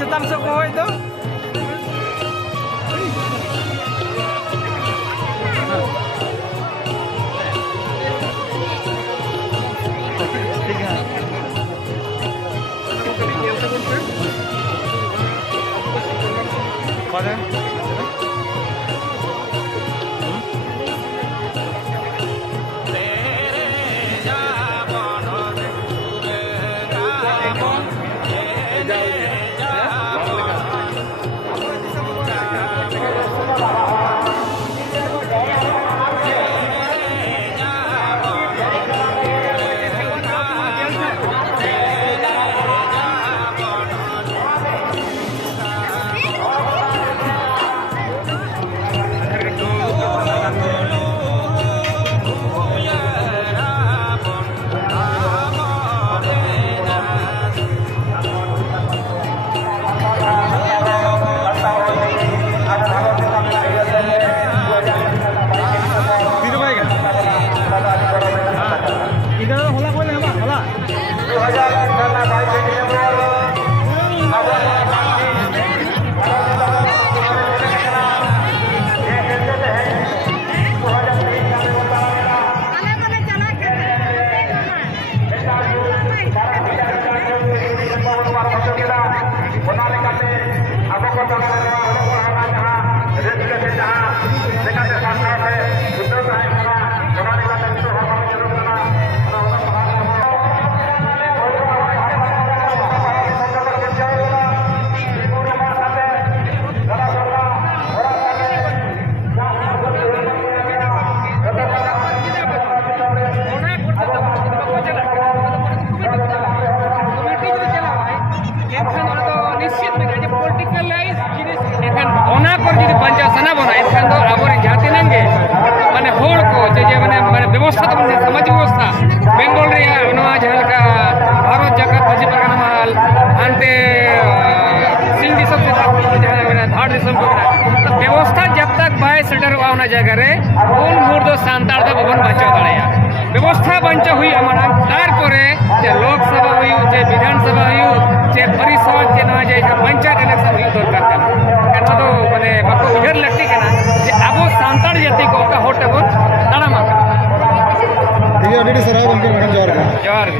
Cetam sekolah itu. Pada व्यवस्था तो समाज व्यवस्था बेंगल भारत जगत मजी परगना अंते सिंह दिसम धाड़ दिसम तो व्यवस्था जब तक बाय सेटर जगह रे उन मुहूर्त सानतार दो बबन बचा दाड़ेया व्यवस्था बंचा हुई हमारा तारपरे जे लोकसभा हुई जे विधानसभा हुई जे परिषद जे ना जे पंचायत इलेक्शन हुई दरकार कना तो माने बाको उजर लट्टी कना जे आबो सानतार जाति को का होटे बन ताड़ामा दिया अडी सराय बनके जोहार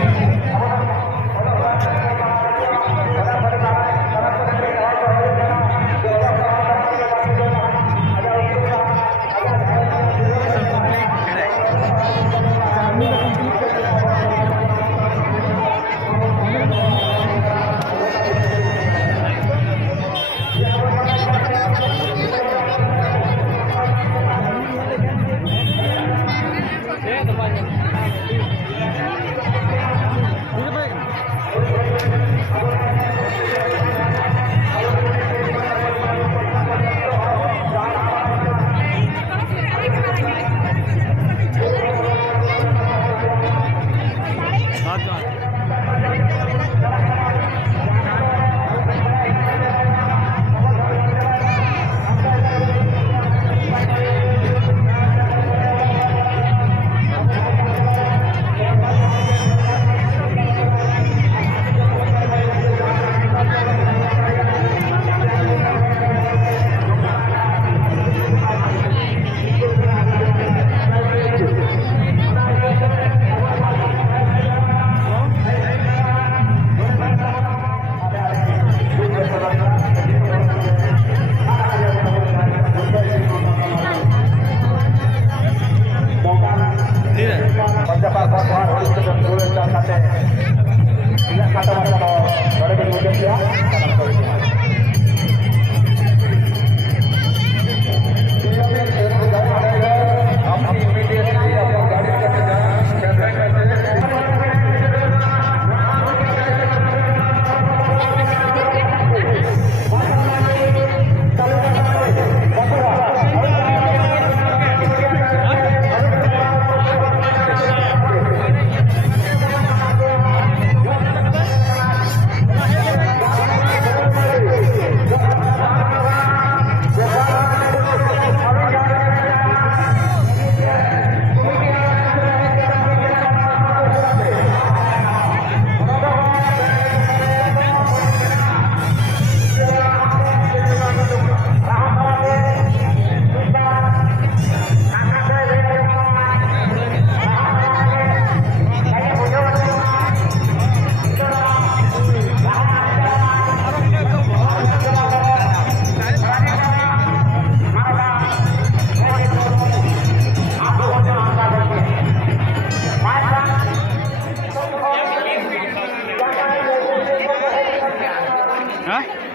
Hah?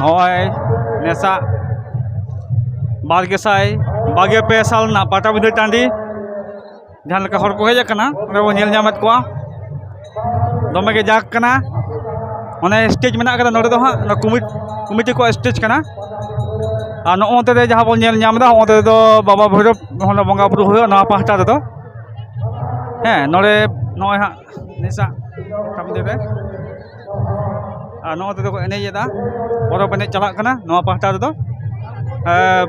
Hoi, nesa bargesai bage pe sal na Patabindha Tandi jahan leka hor ko hej akana onde bo nyel nyamet koa dome ge jak kana one stage mena kada node do ha na committee ko stage kana ar no onte de jaha bo nyel nyam da onte do baba bhairav hono bonga buru hoyo na pahta do node noy ha nesa Patabindha re नौ तो एने परब एने चला पाहटा रो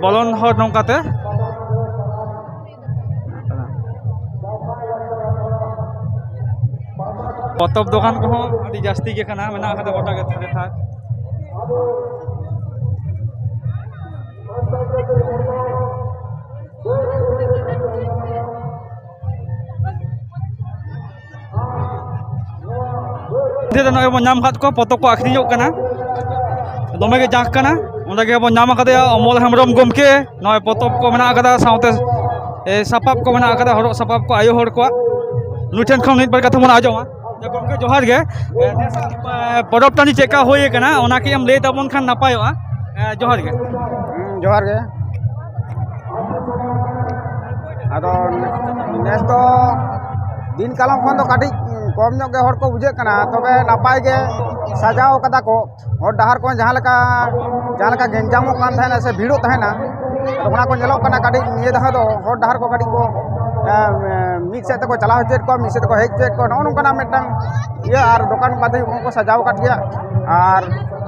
बलन हर नौकाते पतब दुकान को जास्ती के मेना गोटा के थारे थाक नॉय बन नाम खाद को पतब को आखिरियों कना दमे के जाक कना ओंदे के बन नाम खादया अमल हेमब्रम गमके नॉय पतब को मेना कदा साउते सापाब को मेना कदा हरो सापाब को आयो हर को नुठेन खन नित बार कथा मन आजोमा गमके जोहार गे परब टानी चेका होय कना ओना के हम ले तबन खान नापायोआ जोहार गे आदो नेस तो दिन कालम खन तो काटी कम ᱧᱚᱜ ᱜᱮ ᱦᱚᱲ ᱠᱚ ᱵᱩᱡᱷᱟᱹᱜ ᱠᱟᱱᱟ ᱛᱚᱵᱮ ᱱᱟᱯᱟᱭ ᱜᱮ ᱥᱟᱡᱟᱣ ᱠᱟᱫᱟ ᱠᱚ ᱦᱚᱲ ᱰᱟᱦᱟᱨ ᱠᱚ ᱡᱟᱦᱟᱸ ᱞᱮᱠᱟ ᱜᱮᱧᱡᱟᱢᱚᱜ ᱠᱟᱱ ᱛᱟᱦᱮᱱᱟ ᱥᱮ ᱵᱷᱤᱲᱚᱜ ᱛᱟᱦᱮᱱᱟ ᱚᱱᱟ ᱠᱚ ᱧᱮᱞᱚᱜ ᱠᱟᱱᱟ ᱠᱟᱹᱴᱤᱡ ᱱᱤᱭᱟᱹ ᱫᱷᱟᱣ ᱫᱚ ᱦᱚᱲ ᱰᱟᱦᱟर ᱠᱚ ᱠᱟᱹᱴᱤᱡ ᱠᱚ ᱢᱤᱫ ᱥᱮᱫ ᱛᱮᱠᱚ ᱪᱟᱞᱟᱣ ᱦᱚᱪᱚᱭᱮᱫ ᱠᱚᱣᱟ ᱢᱤᱫ ᱥᱮᱫ ᱛᱮᱠᱚ ᱦᱮᱡ ᱦᱚᱪᱚᱭᱮᱫ ᱠᱚᱣᱟ ᱱᱚᱜᱼᱚ ᱱᱚᱝᱠᱟᱱᱟᱜ ᱢᱤᱫᱴᱟᱝ ᱤᱭᱟᱹ ᱟᱨ ᱫᱚᱠᱟᱱ ᱯᱟᱹᱛᱤ ᱠᱚ ᱥᱟᱡᱟᱣ ᱟᱠᱟᱫ ᱜᱮᱭᱟ ᱟᱨ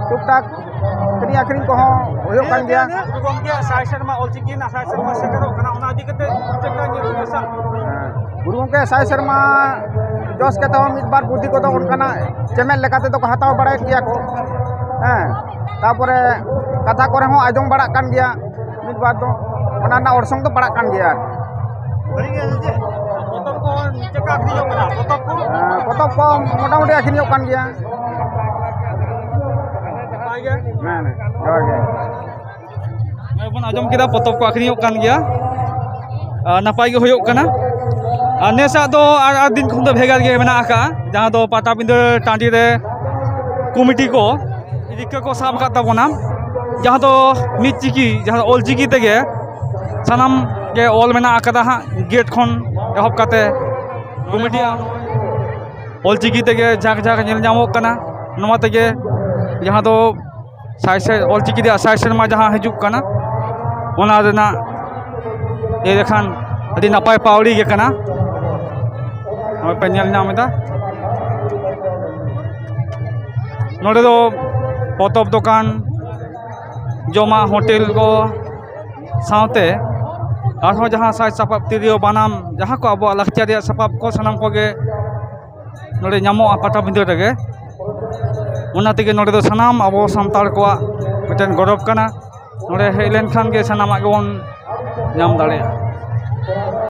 ᱴᱩᱠ ᱴᱟᱠ ᱠᱤᱨᱤᱧ ᱟᱹᱠᱷᱨᱤᱧ ᱠᱚᱦᱚᱸ ᱦᱩᱭᱩᱜ ᱠᱟᱱ ᱜᱮᱭᱟ गमके साय सेरमा ऑलचिकी ना साय सेरमा सेकरो कना ओना इदी कते चेका ᱧᱮᱞ ᱠᱮᱥᱟ गुरु गमके साय सेरमा जोश के तहम मिद बार बुद्धि को तो उनका चेमेल लेकाते तो हताव बड़ाय किया को तापरे कथा करे हो आजम बड़ा कान गया मिद बार तो ओना ना ओरसंग तो बड़ा कान गया पतब को चेका आखिरियों कना पतब को मोटा मोटी आखिरियों कान गया बन आजम किदा पतब को आखिरियों कान गया नापाय गे होयोग कना नेसा दो आर दिन खन दो भेगार गे मेना आका जहां दो पाटाबिंदर टांडी रे कमिटी को रिक्का को साब का तबोना जहां दो मिद चिकी जहां ऑल चिकी तेगे सानाम के ऑल मेना आकादा हा गेट खन एहब काते कमिटी ऑल चिकी तेगे झाक झाक नेल जामो कना नोमा तेगे जहां दो साय से ऑल चिकी दे साय सेरमा जहां हिजुक कना ओना रेना ए देखान अभी नपाय पावड़ी गे कना पे नेल नामेदा नोडे दो पतब दुकान जमा होटेल को सावते आरो जहां साय सापाब तिरियो बानाम जहां को अब लाक्चर सापाब को सानाम को गे नोडे नामो पाटाबिंदर रेगे ओना तेगे नोडे दो सानाम अब सानतार को मिटन गौरव कना नोडे हेलेन खान गे सानामा गे बोन नाम दाड़े